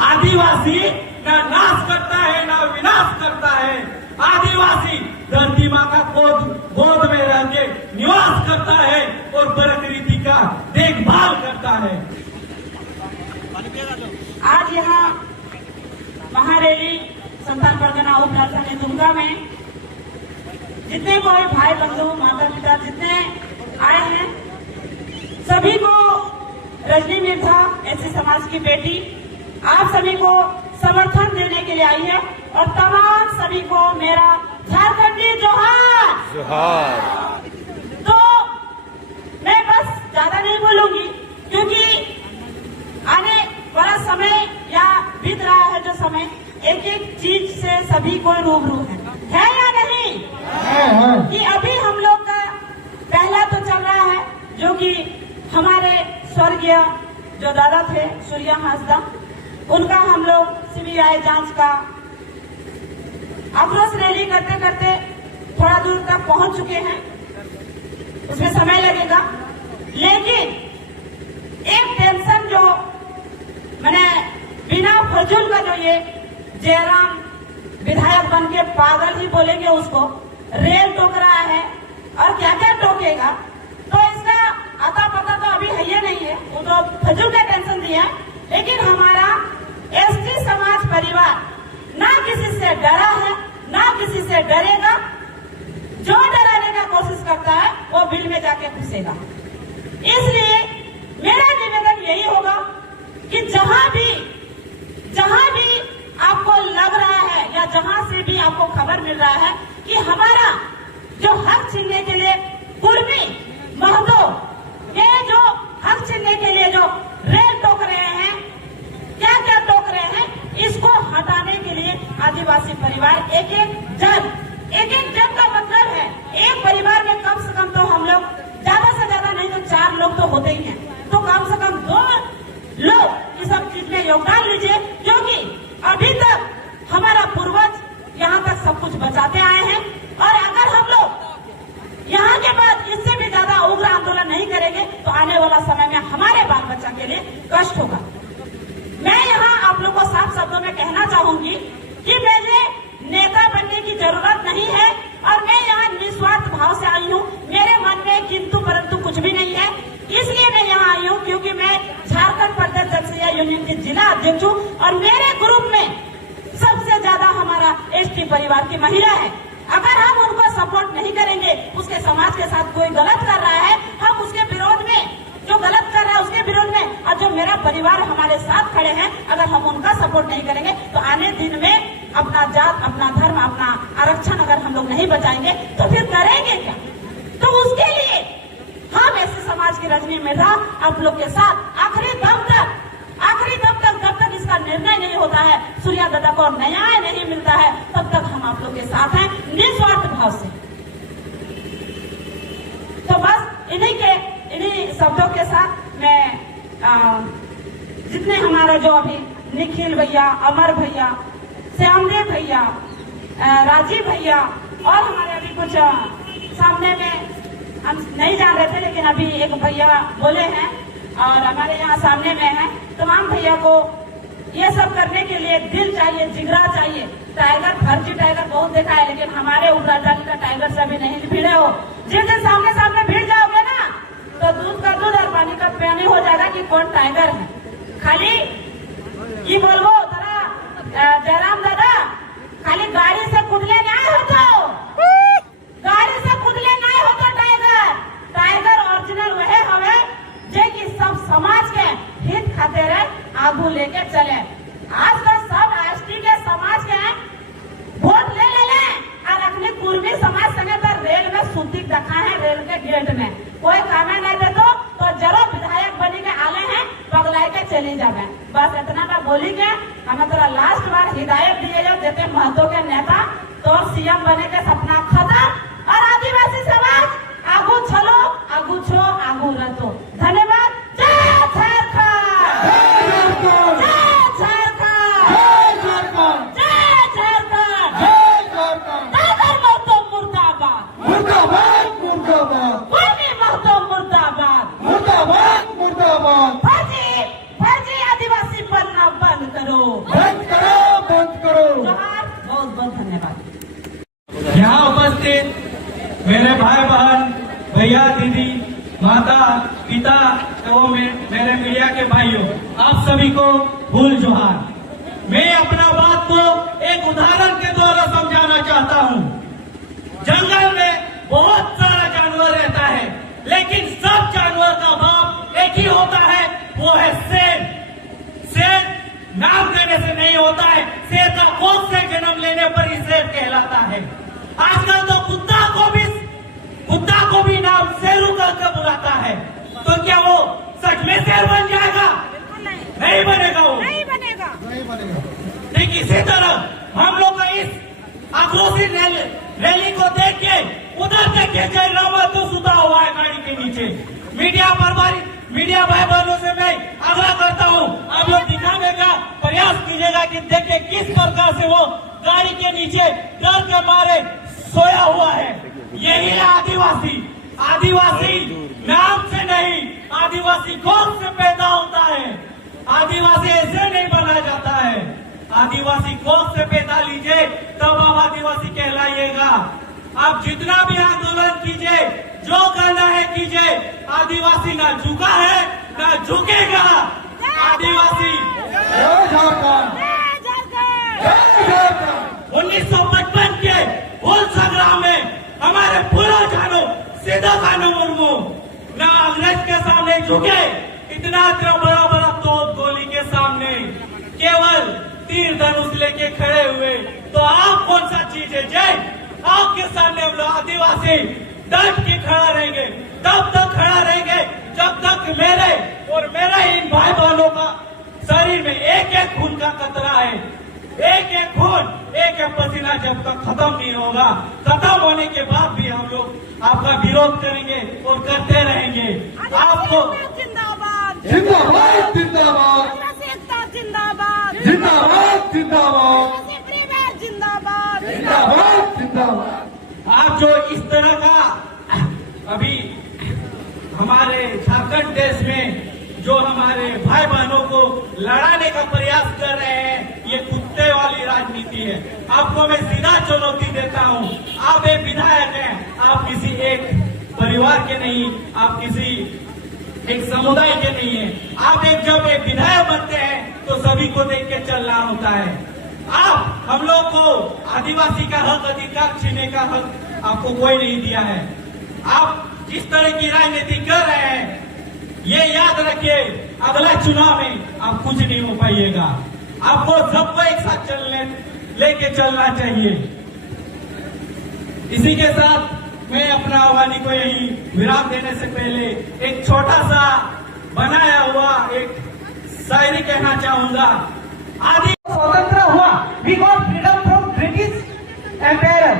आदिवासी ना नाश करता है ना विनाश करता है। आदिवासी धरती माँ का गोद में रह के निवास करता है और प्रकृति का देखभाल करता है। आज यहाँ महारैली संतान परगना उप राजधानी दुमका में जितने कोई भाई बंधु माता पिता जितने आए हैं, सभी को रजनी मिर्जा एससी समाज की बेटी आप सभी को समर्थन देने के लिए आई है और तमाम सभी को मेरा झारखंडी जोहार। जोहार। तो मैं बस ज्यादा नहीं बोलूंगी क्योंकि आने वाला समय या बीत रहा है जो समय, एक एक चीज से सभी को रूबरू है या नहीं? कि अभी हम लोग का पहला तो चल रहा है जो कि हमारे स्वर्गीय जो दादा थे सूर्या हांसदा, उनका हम लोग सीबीआई जांच का आक्रोश रैली करते करते थोड़ा दूर तक पहुंच चुके हैं, उसमें समय लगेगा। लेकिन एक टेंशन जो मैंने बिना फजूल का जो ये जयराम विधायक बन के पागल ही बोलेंगे उसको, रेल टोक रहा है और क्या क्या टोकेगा, तो इसका आता पता तो अभी है ही नहीं है, वो तो फजूल का टेंशन दिया है। लेकिन हमारा एसटी समाज परिवार ना किसी से डरा है ना किसी से डरेगा। जो डराने का कोशिश करता है वो बिल में जाके घुसेगा। इसलिए मेरा निवेदन यही होगा कि जहां भी आपको लग रहा है या जहां से भी आपको खबर मिल रहा है कि हमारा जो हक छीनने के लिए कुर्मी महतो ये जो हक छीनने के लिए जो रेल टोक रहे हैं, क्या क्या टोक रहे हैं, इसको हटाने के लिए आदिवासी परिवार एक एक जन का मतलब है एक परिवार में कम से कम तो हम लोग ज्यादा से ज्यादा नहीं तो 4 लोग तो होते ही हैं, तो कम से कम 2 लोग इस सब चीज में योगदान लीजिए, क्योंकि अभी तक हमारा पूर्वज यहाँ तक सब कुछ बचाते आए हैं और अगर हम लोग यहाँ के बाद इससे भी ज्यादा उग्र आंदोलन नहीं करेंगे तो आने वाला समय में हमारे बाल बच्चा के लिए कष्ट होगा। मैं यहाँ आप लोग को साफ शब्दों में कहना चाहूंगी कि मुझे नेता बनने की जरूरत नहीं है और मैं यहाँ निस्वार्थ भाव से आई हूँ। मेरे मन में किंतु परंतु कुछ भी नहीं है, इसलिए मैं यहाँ आई हूँ क्योंकि मैं झारखंड प्रदेश जनसैया यूनियन की जिला अध्यक्ष हूँ और मेरे ग्रुप में सबसे ज्यादा हमारा एसटी परिवार की महिला है। अगर हम उनको सपोर्ट नहीं करेंगे, उसके समाज के साथ कोई गलत कर रहा है, हम उसके विरोध में जो गलत कर रहा है उसके विरोध में, और जो मेरा परिवार हमारे साथ खड़े हैं, अगर हम उनका सपोर्ट नहीं करेंगे तो आने दिन में अपना जात अपना धर्म अपना आरक्षण अगर हम लोग नहीं बचाएंगे तो फिर करेंगे क्या? तो उसके लिए हम ऐसे समाज की रजनी मिर्जा आप लोग के साथ आखिरी दम तक जब तक इसका निर्णय नहीं होता है, सूर्या दादा को न्याय नहीं मिलता है, तब तक हम आप लोग के साथ हैं निस्वार्थ भाव से। तो बस इन्हीं शब्दों के साथ मैं जितने हमारा जो अभी निखिल भैया, अमर भैया, श्यामदेव भैया, राजीव भैया और हमारे अभी कुछ सामने में हम नहीं जान रहे थे लेकिन अभी एक भैया बोले हैं और हमारे यहाँ सामने में है, तमाम भैया को ये सब करने के लिए दिल चाहिए, जिगरा चाहिए। टाइगर फर्जी टाइगर बहुत देखा है लेकिन हमारे उपराजधानी का टाइगर से अभी नहीं भिड़े हो। जिस दिन सामने भिड़ जाओगे ना तो दूध का दूध और पानी का पानी हो जाएगा कि कौन टाइगर है। खाली ये बोलो जयराम दादा खाली गाड़ी से कुदले नहीं होता, गाड़ी से कुदले नहीं होता। टाइगर ओरिजिनल वह हवे जे कि सब समाज के हित खातिर आगू लेके चले। आजकल सब एसटी के समाज के वोट ले और अपने कुर्मी समाज संगे तो रेल में सूती रखा है, रेल के गेट में कोई काम नहीं दे तो जरूर विधायक बनी के आले हैं पगलाई के चली जावे। बस इतना का बोली के हमें तोरा लास्ट बार हिदायत दिए जाओ देते महतो के नेता तो सीएम बने के सपना खत्म और आदिवासी समाज आगू चलो आगू छो आगू रहो। धन्यवाद। जय झारखंड, जय झारखंड, जय झारखंड। दादर महतो मुर्दाबाद, मुर्दाबाद मुर्दाबाद, कुर्मी महतो मुर्दाबाद, मुर्दाबाद मुर्दाबाद। फर्जी आदिवासी बनना बंद करो। लो। बंद करो, बंद करो। जोहार, बहुत बहुत धन्यवाद। यहाँ उपस्थित मेरे भाई बहन, भैया दीदी, माता पिता एवं मेरे मीडिया के भाइयों, आप सभी को भूल जोहार। मैं अपना बात को एक उदाहरण के द्वारा समझाना चाहता हूँ। जंगल में बहुत सारा जानवर रहता है, लेकिन सब जानवर का बाप एक ही होता है, वो है शेर। शेर नाम देने से नहीं होता है, शेर का कोख से जन्म लेने पर ही शेर कहलाता है। आजकल तो कुत्ता को भी नाम शेरू करके बुलाता है, तो क्या वो सच में शेर बन जाएगा? नहीं बनेगा, वो नहीं बनेगा। नहीं बनेगा। ठीक इसी तरह हम लोग का इस आक्रोशी रैली को देख के उधर देखिए जय रामा तो सुता हुआ है गाड़ी के नीचे। मीडिया भाई बहनों से मैं आग्रह करता हूँ, आप लोग दिखाने का प्रयास कीजिएगा कि देखिए किस प्रकार से वो गाड़ी के नीचे डर के मारे सोया हुआ है। यही है आदिवासी। आदिवासी नाम से नहीं, आदिवासी कौन से पैदा होता है। आदिवासी ऐसे नहीं बना जाता है। आदिवासी कौन से पैदा लीजिए तब आप आदिवासी कहलाइएगा। आप जितना भी आंदोलन कीजिए, जो करना है कीजिए, आदिवासी ना झुका है ना झुकेगा। आदिवासी जय झारखंड, जय झारखंड। 1955 के हुल संग्राम में हमारे पूर्वजों सीधा कानू मुर्मू ना अंग्रेज के सामने झुके, इतना बड़ा बड़ा तोप गोली के सामने केवल तीर धनुष लेके खड़े हुए। तो आप कौन सा चीज है? जय आपके सामने हम लोग आदिवासी डट के खड़ा रहेंगे, तब तक खड़ा रहेंगे जब तक मेरे और मेरे इन भाई बहनों का शरीर में एक एक खून का कतरा है, एक एक खून, एक एक पसीना जब तक खत्म नहीं होगा। खत्म होने के बाद भी हम लोग आपका विरोध करेंगे और करते रहेंगे। आपको जिंदाबाद, जिंदाबाद, जिंदाबाद, जिंदाबाद, जिंदाबाद, जिंदाबाद, जिंदाबाद, जिंदाबाद, जिंदाबाद। आप जो इस तरह का अभी हमारे झारखंड देश में जो हमारे भाई बहनों को लड़ाने का प्रयास कर रहे हैं, ये कुत्ते वाली राजनीति है। आपको मैं सीधा चुनौती देता हूँ, आप एक विधायक हैं, आप किसी एक परिवार के नहीं, आप किसी एक समुदाय के नहीं है। आप जब एक विधायक बनते हैं तो सभी को देख के चलना होता है। आप हम लोग को आदिवासी का हक, अधिकार छीनने का हक आपको कोई नहीं दिया है। आप जिस तरह की राजनीति कर रहे हैं, ये याद रखिए, अगला चुनाव में आप कुछ नहीं हो पाइएगा। आपको सबको एक साथ लेके चलना चाहिए। इसी के साथ मैं अपना वाणी को यही विराम देने से पहले एक छोटा सा बनाया हुआ एक शायरी कहना चाहूंगा। आदि स्वतंत्र हुआ, we got freedom from British empire.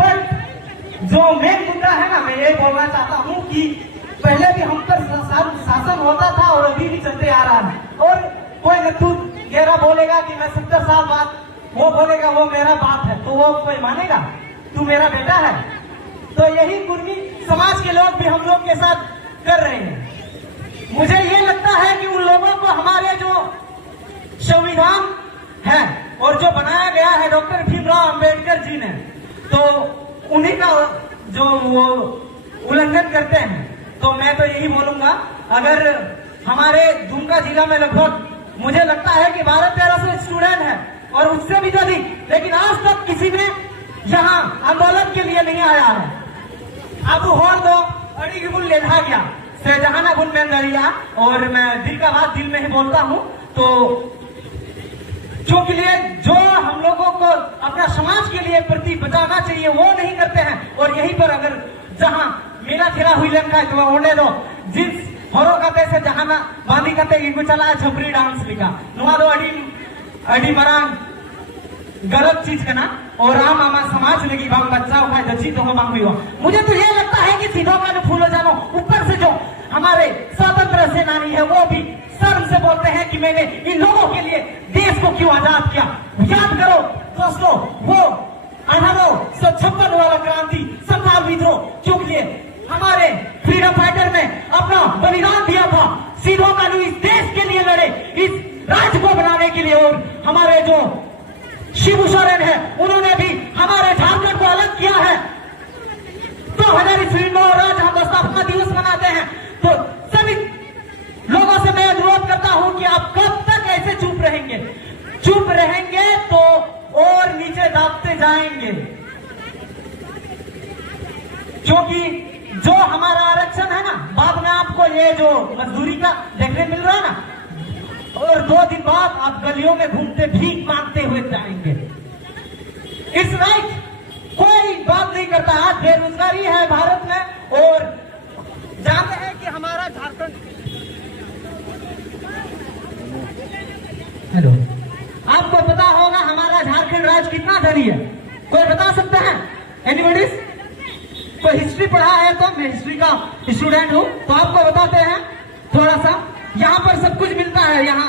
But जो मेन मुद्दा है ना, मैं ये बोलना चाहता हूँ कि पहले भी हम पर शासन होता था और अभी भी चलते आ रहा है। और कोई नथु गेरा बोलेगा कि मैं 70 साल बाद, वो बोलेगा वो मेरा बाप है, तो वो कोई मानेगा? तू मेरा बेटा है। तो यही कुर्मी समाज के लोग भी हम लोग के साथ कर रहे हैं। मुझे ये लगता है कि उन लोगों को हमारे जो संविधान है और जो बनाया गया है डॉक्टर भीमराव अंबेडकर जी ने, तो उन्हीं का जो वो उल्लंघन करते हैं। तो मैं तो यही बोलूंगा, अगर हमारे दुमका जिला में लगभग मुझे लगता है कि 1200-1300 स्टूडेंट है और उससे भी अधिक, लेकिन आज तक किसी ने यहाँ आंदोलन के लिए नहीं आया है। अब होर दो अड़ी गुल लेधा गया से जहाना बुन में दरिया, और मैं दिल का बात दिल में ही बोलता हूँ। तो जो के लिए जो हम लोगों को अपना समाज के लिए प्रति बचाना चाहिए वो नहीं करते हैं। और यहीं पर अगर जहाँ मेला खेला हुई लंका है तो ओंडे दो जिस हरो कते से जहाना बांधी कते इनको चला छपरी डांस लिखा नुआ दो अड़ी मरान गलत चीज का ना। और राम आमा समाज लगी बांग बच्चा उठाए दची तो बांग हुआ। मुझे तो ये लगता है कि सीधो का जो फूलो जानो ऊपर से जो हमारे स्वतंत्र सेनानी है वो भी शर्म से बोलते हैं कि मैंने इन लोगों के लिए देश को क्यों आजाद किया। याद करो दोस्तों, वो 1856 वाला क्रांति संथाल विद्रोह क्यों लिए हमारे फ्रीडम फाइटर ने अपना बलिदान दिया था। सीधो कानू इस देश के लिए लड़े, इस राज्य को बनाने के लिए, और हमारे जो शिबू सोरेन है उन्होंने भी हमारे झारखंड को अलग किया है। 2000 में और आज हम स्थापना दिवस मनाते हैं। तो सभी लोगों से मैं अनुरोध करता हूं कि आप कब तक ऐसे चुप रहेंगे? चुप रहेंगे तो और नीचे दाबते जाएंगे, क्योंकि जो हमारा आरक्षण है ना, बाद में आपको ये जो मजदूरी का देखने मिल रहा है ना, और 2 दिन बाद आप गलियों में घूमते भीख मांगते हुए जाएंगे। इट्स राइट, कोई बात नहीं करता। आज बेरोजगारी है भारत में, और जानते हैं कि हमारा झारखंड, हेलो, आपको पता होगा हमारा झारखंड राज्य कितना धनी है? कोई बता सकता है? एनीबॉडी? कोई हिस्ट्री पढ़ा है तो? मैं हिस्ट्री का स्टूडेंट हूं, तो आपको बताते हैं थोड़ा सा। यहाँ पर सब कुछ मिलता है। यहाँ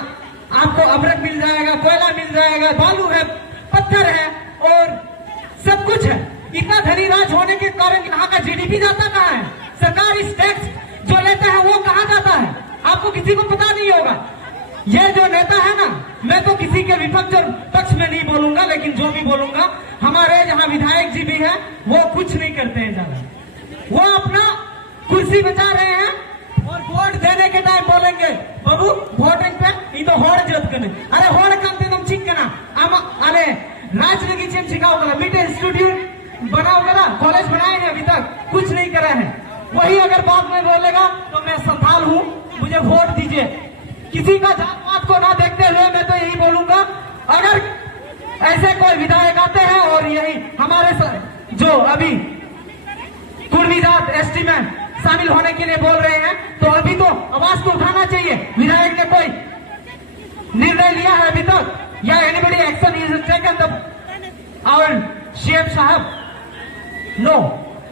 आपको अमृत मिल जाएगा, कोयला मिल जाएगा, बालू है, पत्थर है और सब कुछ है। इतना धनी राज्य होने के कारण यहाँ का जीडीपी जाता कहाँ है? सरकार इस टैक्स जो लेता है वो कहाँ जाता है? आपको किसी को पता नहीं होगा। ये जो नेता है ना, मैं तो किसी के विपक्ष और पक्ष में नहीं बोलूंगा, लेकिन जो भी बोलूंगा, हमारे यहाँ विधायक जी भी हैं, वो कुछ नहीं करते हैं ज्यादा। वो अपना कुर्सी बचा रहे हैं और वोट देने के टाइम बोलेंगे, बाबू वोटिंग पे ये तो होड़ जोत करने, अरे होड़ करते तुम ठीक करना, अरे राजनीति चीन सिखाओ करा, मीट इंस्टीट्यूट बनाओ करा, कॉलेज बनाए हैं, अभी तक कुछ नहीं करा है। वही अगर बाद में बोलेगा तो मैं संथाल हूँ, मुझे वोट दीजिए। किसी का जात पात को ना देखते हुए मैं तो यही बोलूंगा, अगर ऐसे कोई विधायक आते हैं और यही हमारे जो अभी कुर्मी जात एसटी में शामिल होने के लिए बोल रहे हैं, तो अभी तो आवाज तो उठाना चाहिए। विधायक ने कोई निर्णय लिया है अभी तक, या anybody action is taken the our CM साहब? नो,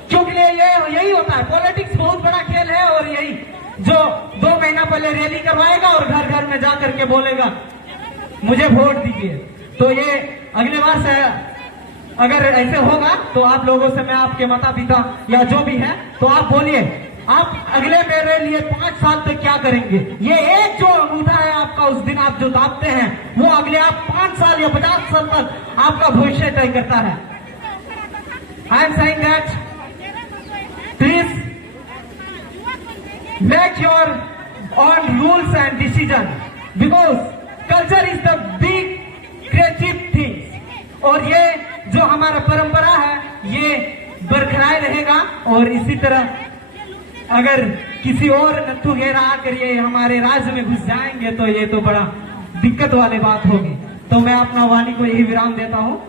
क्योंकि यही होता है। पॉलिटिक्स बहुत बड़ा खेल है, और यही जो 2 महीना पहले रैली करवाएगा और घर घर में जाकर के बोलेगा मुझे वोट दीजिए। तो ये अगले बार से अगर ऐसे होगा तो आप लोगों से मैं, आपके माता पिता या जो भी है, तो आप बोलिए आप अगले मेरे लिए 5 साल तक क्या करेंगे। ये एक जो अंगूठा है आपका, उस दिन आप जो दाबते हैं, वो अगले आप 5 साल या 50 साल तक आपका भविष्य तय करता है। I am saying that please make your own rules and decision, because culture is the big creative things। और ये जो हमारा परंपरा है ये बरकरार रहेगा। और इसी तरह अगर किसी और नत्थु घेरा आकर ये हमारे राज्य में घुस जाएंगे तो ये तो बड़ा दिक्कत वाली बात होगी। तो मैं अपना वाणी को यही विराम देता हूँ।